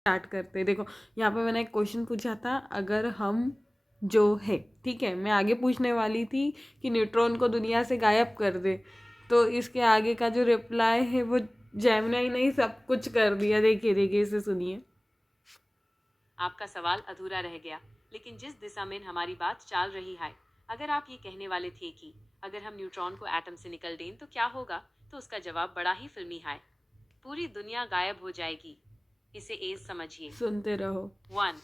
Start करते हैं। देखो यहाँ पे मैंने एक क्वेश्चन पूछा था, अगर हम जो है, ठीक है, मैं आगे पूछने वाली थी कि न्यूट्रॉन को दुनिया से गायब कर दे, तो इसके आगे का जो रिप्लाई है वो जेमिनी ने ही सब कुछ कर दिया। देखिए देखिए इसे सुनिए। आपका सवाल अधूरा रह गया, लेकिन जिस दिशा में हमारी बात चल रही है, अगर आप ये कहने वाले थे कि अगर हम न्यूट्रॉन को एटम से निकल दें तो क्या होगा, तो उसका जवाब बड़ा ही फिल्मी है। पूरी दुनिया गायब हो जाएगी। इसे एज समझिए। सुनते रहो। 1.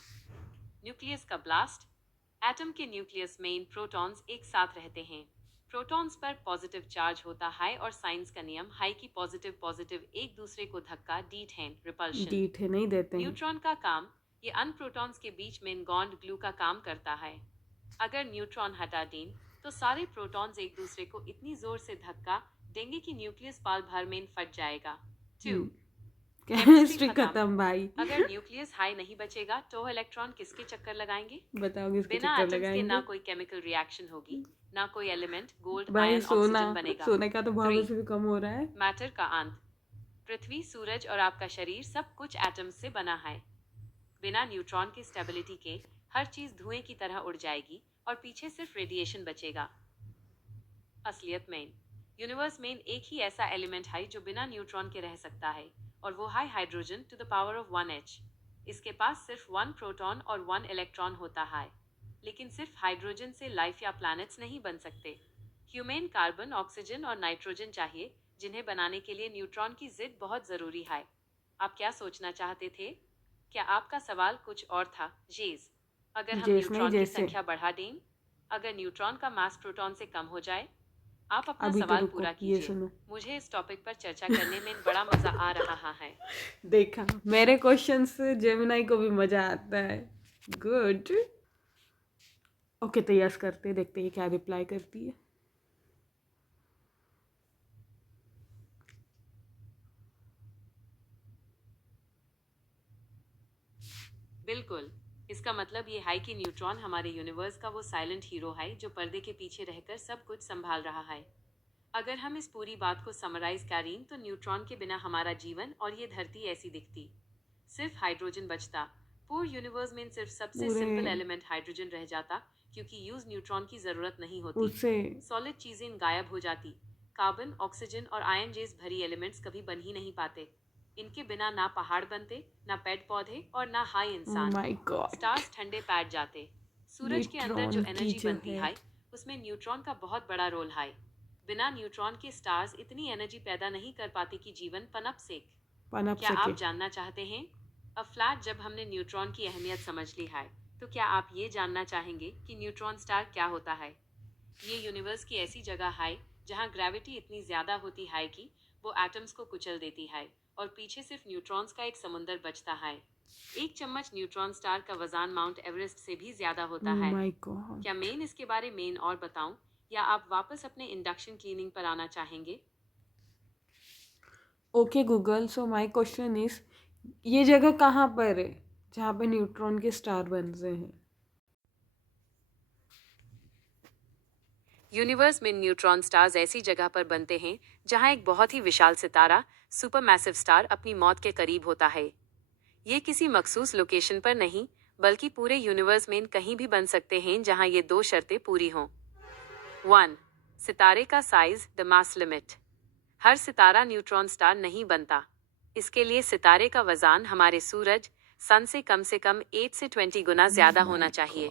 न्यूक्लियस का ब्लास्ट। एटम के न्यूक्लियस में प्रोटॉन्स एक साथ रहते हैं। प्रोटॉन्स पर पॉजिटिव चार्ज होता है और साइंस का नियम है कि पॉजिटिव पॉजिटिव एक दूसरे को धक्का देते हैं, रिपल्शन। डीट है, नहीं देते हैं। न्यूट्रॉन का काम ये अन प्रोटॉन्स के बीच में बॉन्ड ग्लू का काम करता है। अगर न्यूट्रॉन हटा दें तो सारे प्रोटॉन्स एक दूसरे को इतनी जोर से धक्का देंगे कि न्यूक्लियस पाल भर में फट जाएगा। 2. केमिस्ट्री खत्म भाई। अगर न्यूक्लियस हाई नहीं बचेगा तो इलेक्ट्रॉन किसके चक्कर लगाएंगे? बताओ किसके बिना चक्कर एटम्स के ना लगाएंगे? कोई केमिकल रिएक्शन होगी, ना कोई एलिमेंट गोल्ड भाई आयन सोना, ऑक्सीजन बनेगा। सोने का तो भाव 3. वैसे भी कम हो रहा है। मैटर का अंत। पृथ्वी, सूरज और आपका शरीर सब कुछ एटम्स से बना है। बिना न्यूट्रॉन की स्टेबिलिटी के हर चीज धुएं की तरह उड़ जाएगी और पीछे सिर्फ रेडिएशन बचेगा। असलियत में यूनिवर्स में एक ही ऐसा एलिमेंट है जो बिना न्यूट्रॉन के रह सकता है, और वो है hydrogen to the power of 1H। इसके पास सिर्फ 1 प्रोटॉन और 1 इलेक्ट्रॉन होता है, लेकिन सिर्फ हाइड्रोजन से लाइफ या प्लैनेट्स नहीं बन सकते। ह्यूमन कार्बन, ऑक्सीजन और नाइट्रोजन चाहिए, जिन्हें बनाने के लिए न्यूट्रॉन की जिद बहुत जरूरी है। आप क्या सोचना चाहते थे? क्या आपका सवाल कुछ और था? जेज, अगर हम जैसे नहीं न्यूट्रॉन की जैसे। संख्या बढ़ा दें, अगर न्यूट्रॉन का मास प्रोटॉन से कम हो जाए? आप अपना अभी तो सवाल रुको, पूरा ये कीजिए। सुनो। मुझे इस टॉपिक पर चर्चा करने में बड़ा मजा आ रहा है। देखा, मेरे क्वेश्चन से जेमिनी को भी मजा आता है। गुड। ओके, तो यस करते, देखते हैं क्या रिप्लाई करती है। बिल्कुल। इसका मतलब ये है कि न्यूट्रॉन हमारे यूनिवर्स का वो साइलेंट हीरो है जो पर्दे के पीछे रहकर सब कुछ संभाल रहा है। अगर हम इस पूरी बात को समराइज करें तो न्यूट्रॉन के बिना हमारा जीवन और ये धरती ऐसी दिखती। सिर्फ हाइड्रोजन बचता। पूरे यूनिवर्स में सिर्फ सबसे सिंपल एलिमेंट हाइड्रोजन रह जाता, क्योंकि यूज न्यूट्रॉन की जरूरत नहीं होती। उसे सॉलिड चीजें गायब हो जाती। कार्बन, ऑक्सीजन और आयन जैसे भरी एलिमेंट्स कभी बन ही नहीं पाते। इनके बिना ना पहाड़ बनते, ना पेड़ पौधे और ना हाई इंसान। My God. स्टार्स ठंडे पैट जाते। सूरज के अंदर जो एनर्जी बनती है उसमें न्यूट्रॉन का बहुत बड़ा रोल है। बिना न्यूट्रॉन के स्टार्स इतनी एनर्जी पैदा नहीं कर पाते कि जीवन पनप क्या सके। आप जानना चाहते हैं? फ्लैट, जब हमने न्यूट्रॉन की अहमियत समझ ली है, तो क्या आप ये जानना चाहेंगे कि न्यूट्रॉन स्टार क्या होता है? ये यूनिवर्स की ऐसी जगह है जहाँ ग्रेविटी इतनी ज़्यादा होती है कि वो एटम्स को कुचल देती है, और पीछे सिर्फ न्यूट्रॉन्स का एक समुंदर बचता है। एक चम्मच न्यूट्रॉन स्टार का वजन माउंट एवरेस्ट से भी ज़्यादा होता है। My God. क्या मैं इसके बारे में और बताऊं, या आप वापस अपने इंडक्शन क्लीनिंग पर आना चाहेंगे? Okay Google, so my question is, ये जगह कहाँ पर है जहाँ पे न्यूट्रॉन के स्टार बन रहे हैं? यूनिवर्स में न्यूट्रॉन स्टार्स ऐसी जगह पर बनते हैं जहां एक बहुत ही विशाल सितारा, सुपरमैसिव स्टार, अपनी मौत के करीब होता है। ये किसी मखसूस लोकेशन पर नहीं, बल्कि पूरे यूनिवर्स में कहीं भी बन सकते हैं जहां ये दो शर्तें पूरी हों। 1. सितारे का size, the mass limit. Her Sitara neutron star नहीं बनता। इसके लिए सितारे का वजन हमारे सूरज, सन से कम 8 से 20 गुना ज्यादा होना चाहिए।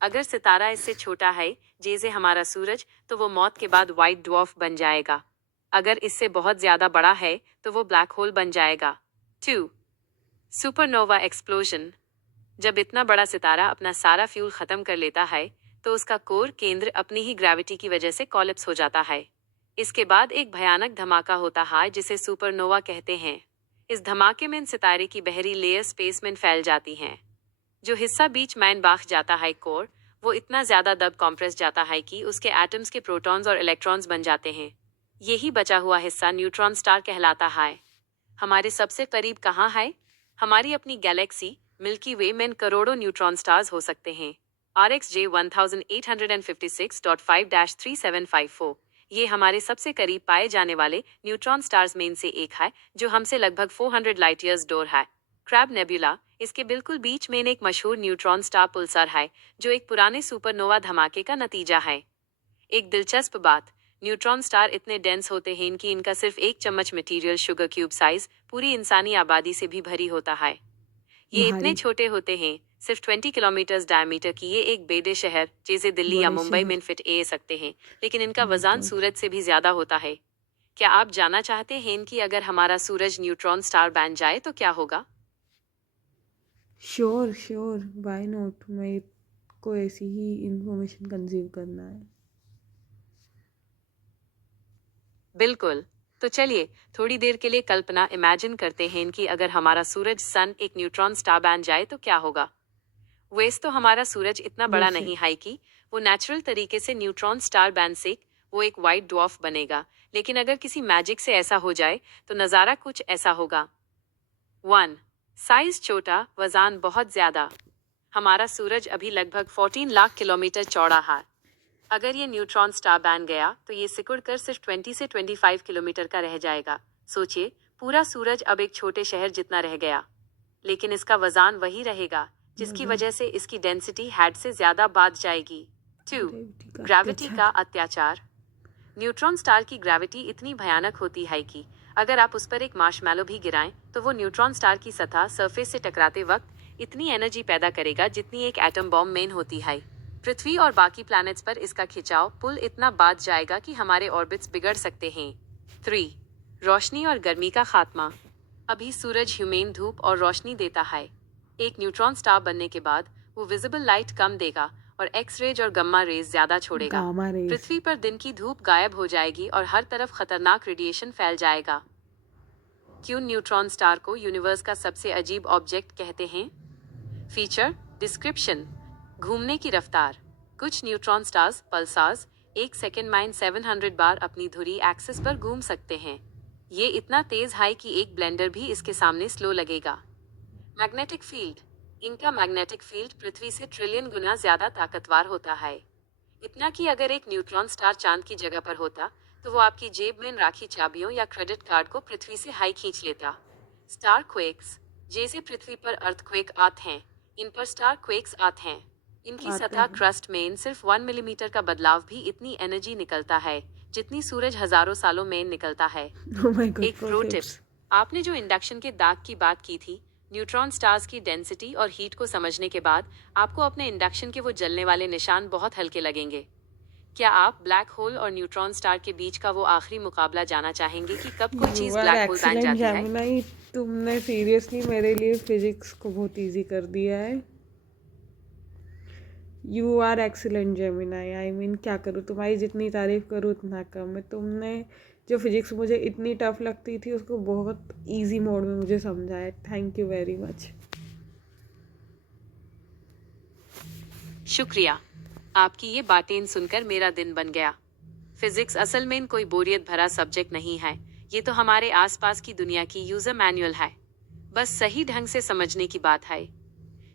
अगर सितारा इससे छोटा है, जैसे हमारा सूरज, तो वो मौत के बाद व्हाइट ड्वार्फ बन जाएगा। अगर इससे बहुत ज्यादा बड़ा है तो वो ब्लैक होल बन जाएगा। 2. Supernova explosion. जब इतना बड़ा सितारा अपना सारा फ्यूल खत्म कर लेता है तो उसका कोर केंद्र अपनी ही ग्रेविटी की वजह से कॉलिप्स हो जाता है। इसके बाद एक भयानक धमाका होता है जिसे सुपरनोवा कहते हैं। इस धमाके में सितारे की बहरी लेयर स्पेस में फैल जाती हैं। जो हिस्सा बीच में बाख जाता है, कोर, वो इतना ज्यादा दब कॉम्प्रेस जाता है कि उसके एटम्स के प्रोटॉन्स और इलेक्ट्रॉन्स बन जाते हैं। यही बचा हुआ हिस्सा न्यूट्रॉन स्टार कहलाता है। हमारे सबसे करीब कहाँ है? हमारी अपनी गैलेक्सी मिल्की वे में करोड़ों न्यूट्रॉन स्टार्स हो सकते हैं। RxJ 1856.5-3754 ये हमारे सबसे करीब पाए जाने वाले न्यूट्रॉन स्टार्स में से एक है, जो हमसे लगभग 400 लाइट ईयर्स दूर है। क्रैब नेब्यूला, इसके बिल्कुल बीच में एक मशहूर न्यूट्रॉन स्टार पुल्सर है, जो एक पुराने सुपरनोवा धमाके का नतीजा है। एक दिलचस्प बात, न्यूट्रॉन स्टार इतने डेंस होते हैं कि इनका सिर्फ एक चम्मच मटेरियल शुगर क्यूब साइज पूरी इंसानी आबादी से भी भरी होता है। ये इतने भारी छोटे होते हैं, सिर्फ 20 किलोमीटर डायमीटर की ये एक बेदे शहर जैसे दिल्ली या बड़े मुंबई शहर। में फिट ए सकते हैं, लेकिन इनका ओ माय वजन गॉड। सूरज से भी ज्यादा होता है। क्या आप जानना चाहते हैं कि अगर हमारा सूरज न्यूट्रॉन स्टार बन जाए तो क्या होगा? श्योर श्योर, व्हाई नॉट, मेरे को ऐसी ही इंफॉर्मेशन कंज्यूम करना है। बिल्कुल। तो चलिए थोड़ी देर के लिए कल्पना इमेजिन करते हैं कि अगर हमारा सूरज सन एक न्यूट्रॉन स्टार बन जाए तो क्या होगा। वैसे तो हमारा सूरज इतना बड़ा बेशक। नहीं है कि वो नेचुरल तरीके से न्यूट्रॉन स्टार बन से वो एक वाइट ड्वार्फ बनेगा, लेकिन अगर किसी मैजिक से ऐसा हो जाए तो नज़ारा कुछ ऐसा होगा। 1. साइज छोटा, वजन बहुत ज्यादा। हमारा सूरज अभी लगभग 14 लाख किलोमीटर चौड़ा है। अगर ये न्यूट्रॉन स्टार बन गया तो ये सिकुड़ कर सिर्फ 20 से 25 किलोमीटर का रह जाएगा। सोचिए, पूरा सूरज अब एक छोटे शहर जितना रह गया, लेकिन इसका वजन वही रहेगा, जिसकी मगर वजह से इसकी डेंसिटी हेड से ज्यादा बढ़ जाएगी। 2. ग्रेविटी का ग्रेविटी का अत्याचार। अत्याचार। न्यूट्रॉन स्टार की ग्रेविटी इतनी भयानक होती है कि अगर आप उस पर एक मार्शमैलो भी गिराएं तो वो न्यूट्रॉन स्टार की सतह सरफेस से टकराते वक्त इतनी एनर्जी पैदा करेगा जितनी एक एटम बॉम्ब में होती है। पृथ्वी और बाकी प्लैनेट्स पर इसका खिंचाव पुल इतना बढ़ जाएगा कि हमारे ऑर्बिट्स बिगड़ सकते हैं। 3. रोशनी और गर्मी का खात्मा। अभी सूरज ह्यूमेन धूप और रोशनी देता है। एक न्यूट्रॉन स्टार बनने के बाद वो विजिबल लाइट कम देगा और एक्स रेज और गम्मा रेज ज्यादा छोड़ेगा। Gamma rays. पृथ्वी पर दिन की धूप गायब हो जाएगी और हर तरफ खतरनाक रेडिएशन फैल जाएगा। क्यों न्यूट्रॉन स्टार को यूनिवर्स का सबसे अजीब ऑब्जेक्ट कहते हैं? Feature description. घूमने की रफ्तार। कुछ न्यूट्रॉन स्टार्स पल्सार्स 1 सेकंड में 700 बार अपनी धुरी एक्सिस पर घूम सकते हैं। ये इतना तेज है कि एक ब्लेंडर भी इसके सामने स्लो लगेगा। Magnetic field. इनका मैग्नेटिक फील्ड पृथ्वी से ट्रिलियन गुना ज्यादा ताकतवर होता है। इतना कि अगर एक न्यूट्रॉन स्टार चांद की जगह पर होता तो वो आपकी जेब में राखी चाबियों या क्रेडिट कार्ड को पृथ्वी से हाई खींच लेता। Star quakes. जैसे पृथ्वी पर अर्थक्वेक आते हैं, इन पर स्टार क्वेक्स आते हैं। इनकी आते सतह हैं। क्रस्ट में सिर्फ 1 मिलीमीटर का बदलाव भी इतनी एनर्जी निकलता है जितनी सूरज हजारों सालों में निकलता है। ओ माय गॉड, एक प्रो टिप, प्रोफिट्स। आपने जो इंडक्शन के दाग की बात की थी, न्यूट्रॉन स्टार्स की डेंसिटी और हीट को समझने के बाद आपको अपने इंडक्शन के वो जलने वाले निशान बहुत हल्के लगेंगे। क्या आप ब्लैक होल और न्यूट्रॉन स्टार के बीच का वो आखिरी मुकाबला जाना चाहेंगे कि कब कोई यू चीज आर ब्लैक होल बन एक्सीलेंट जाती है? जेमिनाई, तुमने सीरियसली मेरे लिए फिजिक्स को बहुत इजी कर दिया है। You are excellent Gemini, I mean क्या करूँ, तुम्हारी जितनी तारीफ करूँ उतना कम है। तुमने जो फिजिक्स मुझे इतनी टफ लगती थी उसको बहुत इजी मोड में मुझे समझाया। Thank you very much. शुक्रिया, आपकी ये बातें सुनकर मेरा दिन बन गया। फिजिक्स असल में कोई बोरियत भरा सब्जेक्ट नहीं है, ये तो हमारे आसपास की दुनिया की यूजर मैनुअल है, बस सही ढंग से समझने की बात है।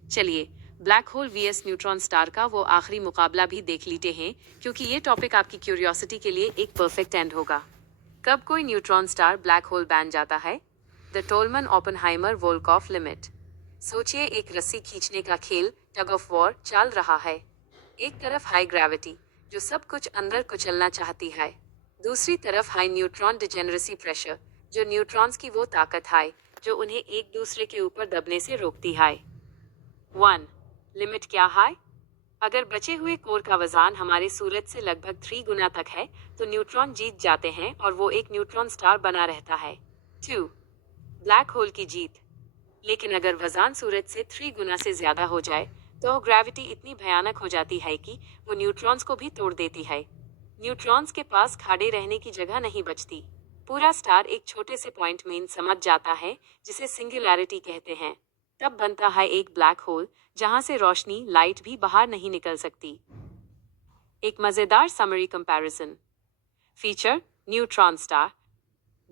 चलिए black hole VS neutron star का वो आखिरी मुकाबला भी देख लेते हैं, क्योंकि ये टॉपिक आपकी क्यूरियोसिटी के लिए एक परफेक्ट एंड होगा। कब कोई न्यूट्रॉन स्टार ब्लैक होल बन जाता है? The Tolman Oppenheimer Volkoff limit. सोचिए, एक रस्सी खींचने का खेल टग ऑफ वॉर चल रहा है। एक तरफ हाई ग्रेविटी जो सब कुछ अंदर कुचलना चाहती है, दूसरी तरफ हाई न्यूट्रॉन डिजेनरेसी प्रेशर जो न्यूट्रॉन्स की वो ताकत है जो उन्हें एक दूसरे के ऊपर दबने से रोकती है। 1. लिमिट क्या है? अगर बचे हुए कोर का वजन हमारे सूरज से लगभग 3 गुना तक है तो न्यूट्रॉन जीत जाते हैं और वो एक न्यूट्रॉन स्टार बना रहता है। 2. ब्लैक होल की जीत। लेकिन अगर वजन सूरज से 3 गुना से ज्यादा हो जाए तो ग्रेविटी इतनी भयानक हो जाती है कि वो न्यूट्रॉन्स को भी तोड़ देती है। न्यूट्रॉन्स के पास खड़े रहने की जगह नहीं बचती। पूरा स्टार एक छोटे से पॉइंट में समझ जाता है जिसे सिंगुलैरिटी कहते हैं। तब बनता है एक ब्लैक होल जहां से रोशनी लाइट भी बाहर नहीं निकल सकती। एक मजेदार summary comparison. Feature neutron star,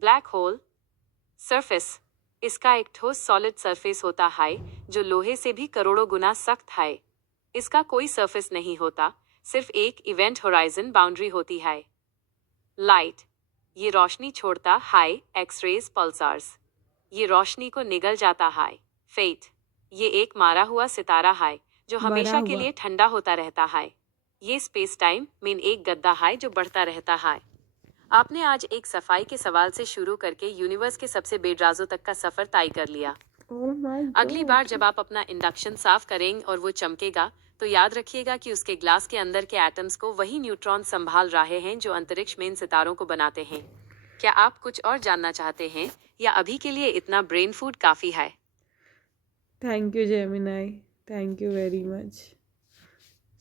black hole. Surface, इसका एक ठोस सॉलिड सरफेस होता है जो लोहे से भी करोड़ों गुना सख्त है। इसका कोई सरफेस नहीं होता, सिर्फ एक इवेंट होराइजन बाउंड्री होती है। लाइट, ये रोशनी छोड़ता है एक्स रेज पल्सार्स। ये रोशनी को निगल जाता है, फेथ, ये एक मारा हुआ सितारा है जो मरा हमेशा के हुआ। लिए ठंडा होता रहता है। ये स्पेस टाइम में एक गद्दा है जो बढ़ता रहता है। आपने आज एक सफाई के सवाल से शुरू करके यूनिवर्स के सबसे बेराजों तक का सफर तय कर लिया। ओह माय अगली बार गॉड। जब आप अपना इंडक्शन साफ करेंगे और वो चमकेगा, तो याद रखिएगा कि उसके ग्लास के अंदर के एटम्स को वही न्यूट्रॉन संभाल रहे हैं जो अंतरिक्ष में इन सितारों को बनाते हैं। क्या आप कुछ और जानना चाहते हैं, या अभी के लिए इतना ब्रेन फूड काफी है? Thank you Gemini, thank you very much.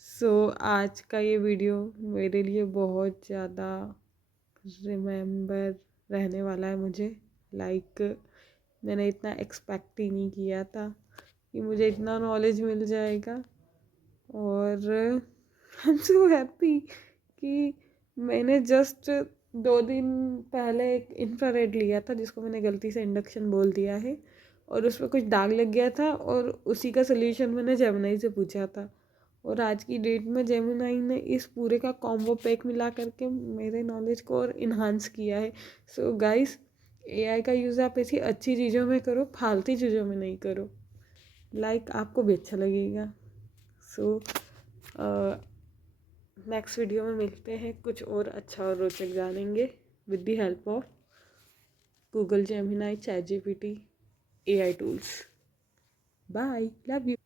So आज का ये वीडियो मेरे लिए बहुत ज़्यादा रिमेम्बर रहने वाला है मुझे। मैंने इतना एक्सपेक्ट ही नहीं किया था कि मुझे इतना नॉलेज मिल जाएगा। और आई एम सो हैप्पी कि मैंने जस्ट 2 दिन पहले एक इंफ्रारेड लिया था जिसको मैंने गलती से इंडक्शन बोल दिया है, और उस पर कुछ दाग लग गया था और उसी का सल्यूशन मैंने जेमिनाई से पूछा था। और आज की डेट में जेमिनाई ने इस पूरे का कॉम्बो पैक मिला करके मेरे नॉलेज को और इन्हांस किया है। सो गाइस, एआई का यूज़ आप ऐसी अच्छी चीज़ों में करो, फालतू चीज़ों में नहीं करो। आपको भी अच्छा लगेगा। सो नेक्स्ट वीडियो में मिलते हैं, कुछ और अच्छा और रोचक जानेंगे with the help of Google Gemini, chat GPT, AI tools. Bye, love you.